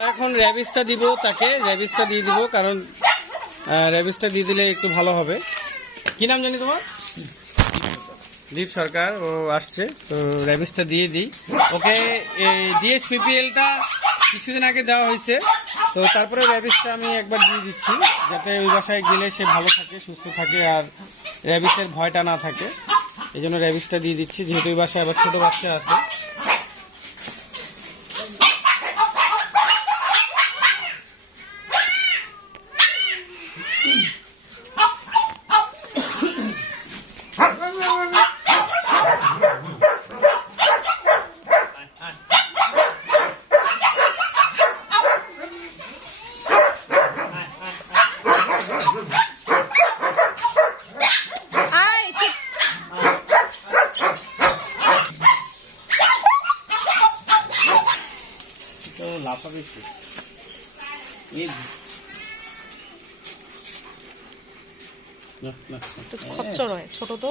এখন র্যাবিসটা দিব, তাকে র্যাবিসটা দিয়ে দিব, কারণ র্যাবিসটা দিয়ে দিলে একটু ভালো হবে। কি নাম জানি তোমার? দীপ সরকার। ও আসছে, তো র্যাবিসটা দিয়ে দিই ওকে। ডিএসপিপিএলটা কিছুদিন আগে দেওয়া হয়েছে, তো তারপরে র্যাবিসটা আমি একবার দিয়ে দিচ্ছি, যাতে ওই বাসায় গেলে সে ভালো থাকে, সুস্থ থাকে, আর র্যাবিসের ভয়টা না থাকে। এই জন্য র্যাবিসটা দিয়ে দিচ্ছি, যেহেতু ওই বাসায় আবার ছোটো বাচ্চা আছে। লাফাবে খচ্চর হয়, ছোট তো।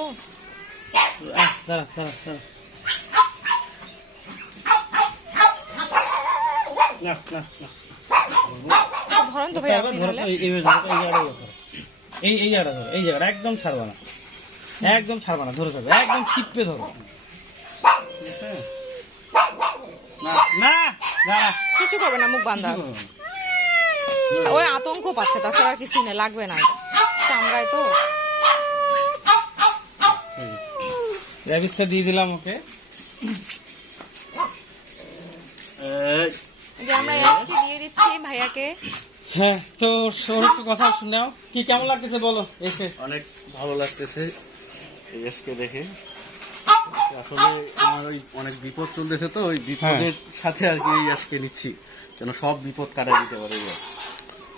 ধরেন তো ভাই, এই জায়গাটা একদম ছাড়বা না, একদম ছাড়বা না, ধরে থাকবে, একদম চিপে ধরো। না না কিছু করবে না, মুখ বান্ধা। ওই আতঙ্ক পাচ্ছে, তাছাড়া আর কিছু নেই, লাগবে না, চামড়ায় তো। র্যাবিসটা দিয়ে দিলাম ওকে। যে আমরা এসকি দিয়ে দিচ্ছি ভাইয়াকে। হ্যাঁ, তো ওর একটু কথা শুনাও, কি কেমন লাগতেছে বলো এসে? অনেক ভালো লাগতেছে এসকে দেখে। আসলে আমার ওই অনেক বিপদ চলতেছে, তো ওই বিপদের সাথে আর কি আজকে নিচ্ছি, যেন সব বিপদ কাটাই দিতে পারে।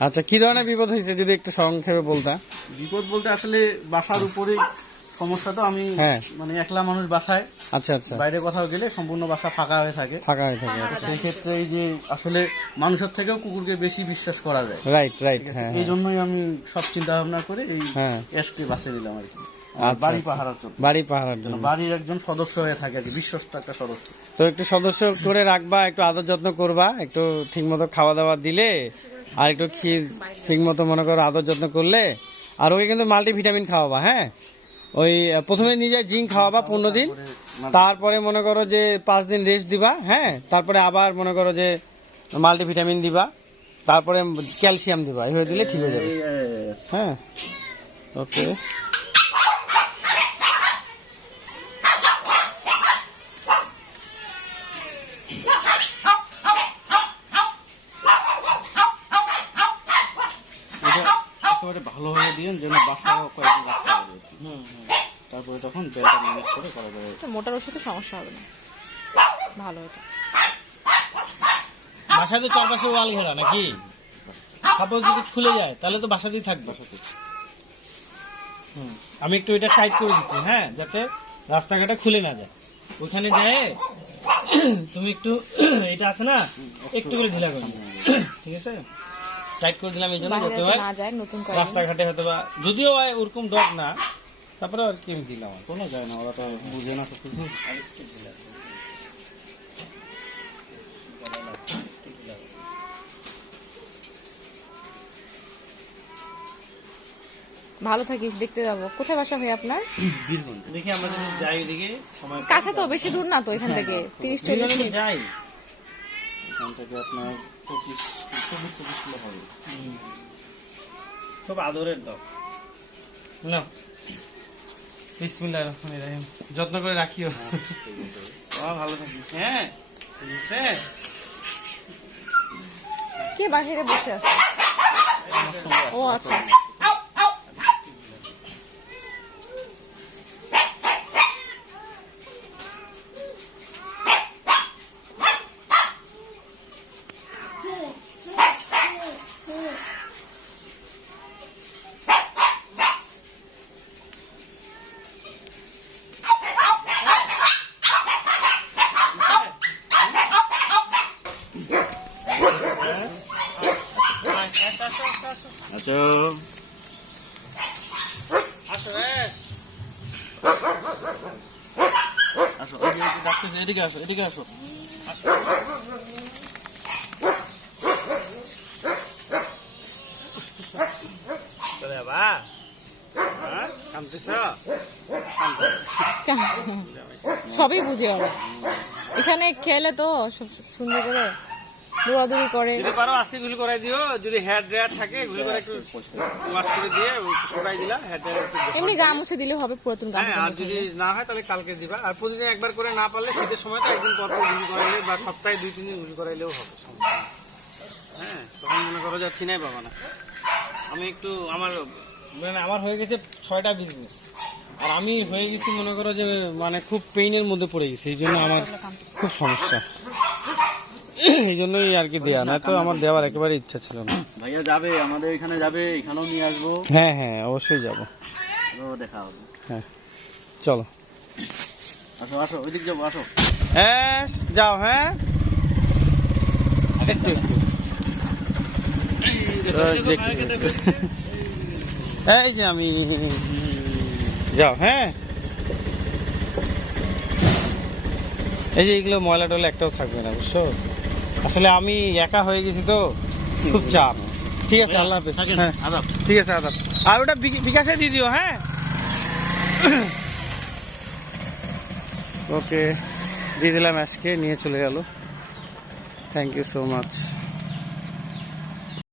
আচ্ছা, কি ধরনের বিপদ হয়েছে যদি একটু সংক্ষেপে বলতা? বিপদ বলতে আসলে বাসার উপরে সমস্যা, তো আমি মানে একলা মানুষ বাসায়। আচ্ছা আচ্ছা। বাইরে কোথাও গেলে সম্পূর্ণ বাসা ফাঁকা হয়ে থাকে। সেই ক্ষেত্রে এই যে আসলে মানুষের থেকেও কুকুরকে বেশি বিশ্বাস করা যায়। Right right. হ্যাঁ, এই জন্যই আমি সব চিন্তা ভাবনা করে এই এসকে বাসে দিলাম আর কি, বাড়ি পাহারার জন্য। বাড়ি পাহারার জন্য বাড়ির একজন সদস্য হয়ে থাকে আর কি, বিশ্বস্ত একটা সদস্য। তো একটু সদস্য করে রাখবা, একটু আদর যত্ন করবা, একটু ঠিক মতো খাওয়া দাওয়া দিলে, আর একটু ঠিক মতো মনে করো আদর যত্ন করলে। আর ওকে কিন্তু মাল্টিভিটামিন খাওয়াবা। হ্যাঁ, ওই প্রথমে নিজে জিঙ্ক খাওয়াবা 15 দিন, তারপরে মনে করো যে 5 দিন রেস্ট দিবা। হ্যাঁ, তারপরে আবার মনে করো যে মাল্টিভিটামিন দিবা, তারপরে ক্যালসিয়াম দিবা। এইভাবে দিলে ঠিক হয়ে যাবে। হ্যাঁ, ওকে। ভালোভাবে দিন যেন বাসা কয়েকদিন রাখতে পারে। তারপরে তখন বেলটা ম্যানেজ করে করা যাবে। মোটার ওষুধে সমস্যা হবে না, ভালো হতো। বাসাতে চরপাশে ওয়াল ঘেরা নাকি? সাপোজ যদি খুলে যায় তাহলে তো বাসাতেই থাকবে। আমি একটু এটা টাইট করে দিচ্ছি, হ্যাঁ, যাতে রাস্তাঘাটে খুলে না যায়। ওখানে যায় তুমি একটু এটা আছে না, একটু করে ঢিলা করে, ঠিক আছে? টাইট করে দিলাম এই জন্য, যাতে হয় রাস্তাঘাটে হয়তো বা, যদিও হয় ওরকম ডগ না, তারপরে আর কি দিলাম, কোনো যায় না, ওরা তো বুঝে না। ভালো থাকিস, দেখতে যাবো। কোথায় বাসা হয় আপনার? দেখি আমরা যদি যাই ওদিকে, কাছে তো, বেশি দূর না তো এখান থেকে, 30-40 মিনিট যাই। এখান থেকে আপনার 25-26 কিলো হবে। খুব আদরের ডগ না। বিসমিল্লাহির রহমানির রহিম। যত্ন করে রাখিও। ভালো থাকিস। হ্যাঁ, ঠিক আছে। কে বাহিরে বসে আছে? ও আচ্ছা। আচ্ছা, আসো, এদিকে আসো, এদিকে আসো। হ্যাঁ হ্যাঁ কামতেছ সবই বুঝে ওরা এখানে খেলে তো সব সুন্দর করে দৌড়াদৌড়ি করে। যদি পারো আজকে গুলি করাই দিও, যদি হেয়ার ড্রায়ার থাকে গুলি করে একটু ওয়াশ করে দিয়ে শুকাই দিলা, হেয়ার ড্রায়ার এমনি গা মুছে দিলে হবে, পুরাতন গা। হ্যাঁ, আর যদি না হয় তাহলে কালকে দিবা। আর প্রতিদিন একবার করে না পারলে শীতের সময় তো একদিন পর পর গুলি করাইলে বা সপ্তাহে 2-3 দিন গুলি করাইলেও হবে। হ্যাঁ, তখন মনে করো যাচ্ছি নাই বাবা না। আমি একটু আমার হয়ে গেছে 6টা বিজনেস, আর আমি হয়ে গেছি মনে করো যে মানে খুব পেইনের মধ্যে পড়ে গেছি, এই জন্য আমার খুব সমস্যা, এই জন্যই আর কি দেওয়া, না তো আমার দেওয়ার একেবারে ইচ্ছা ছিল না। ভাইয়া যাবে আমাদের এখানে, যাবে এখানেও নিয়ে আসবো। হ্যাঁ হ্যাঁ অবশ্যই যাবো, দেখা হবে। হ্যাঁ চলো আসো আসো, ওইদিক যাবো, আসো। হ্যাঁ যাও, হ্যাঁ একটু এই যে আমি যাও, হ্যাঁ এই যে এগুলো ময়লা টয়লা একটাও থাকবে না, বুঝছো? আসলে আমি একা হয়ে গেছি তো, খুব চাপ। ঠিক আছে, আল্লাহ হাফেজ। হ্যাঁ আদাব। ঠিক আছে, আদাব। আর ওটা বিকাশে দিয়ে দিও, হ্যাঁ ওকে, দিয়ে দিলাম, আজকে নিয়ে চলে গেল। Thank you so much.